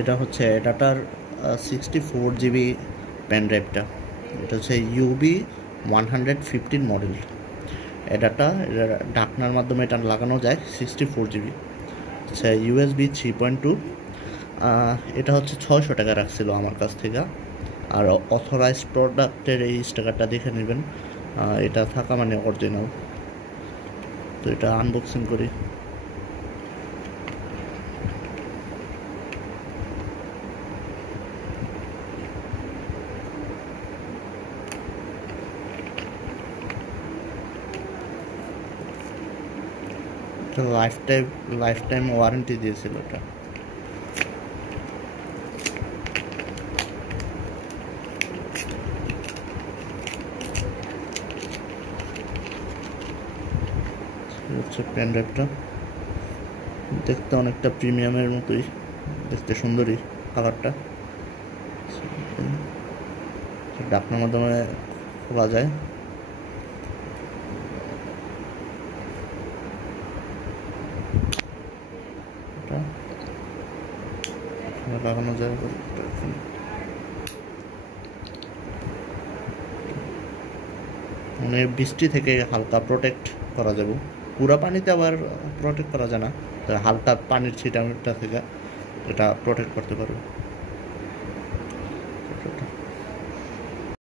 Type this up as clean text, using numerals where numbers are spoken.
এটা হচ্ছে এডাটার 64 GB pen ড্রাইভটা। এটা হচ্ছে UB115 মডেল এডাটা। এটা ঢাকনার মাধ্যমে এটা লাগানো যায়। 64 GB। আচ্ছা, USB 3.2। এটা হচ্ছে 600 টাকা রাখছিল আমার কাছ থেকে। আর অথরাইজড প্রোডাক্টের এই স্টিকারটা দেখে নেবেন, এটা থাকা মানে অরিজিনাল। তো এটা আনবক্সিং করি। লাইফ টাইম ওয়ারেন্টি দিয়েছিল এটা। হচ্ছে পেন ড্রাইভটা, দেখতে অনেকটা প্রিমিয়ামের মতোই, দেখতে সুন্দরই কালারটা। ঢাকনার মাধ্যমে খোলা যায়। লাগানো যায়, মানে বৃষ্টি থেকে হালকা প্রোটেক্ট করা যাবে। পুরা পানিতে আবার প্রোটেক্ট করা যায় না, হালকা পানির ছিটা থেকে এটা প্রোটেক্ট করতে পারবে।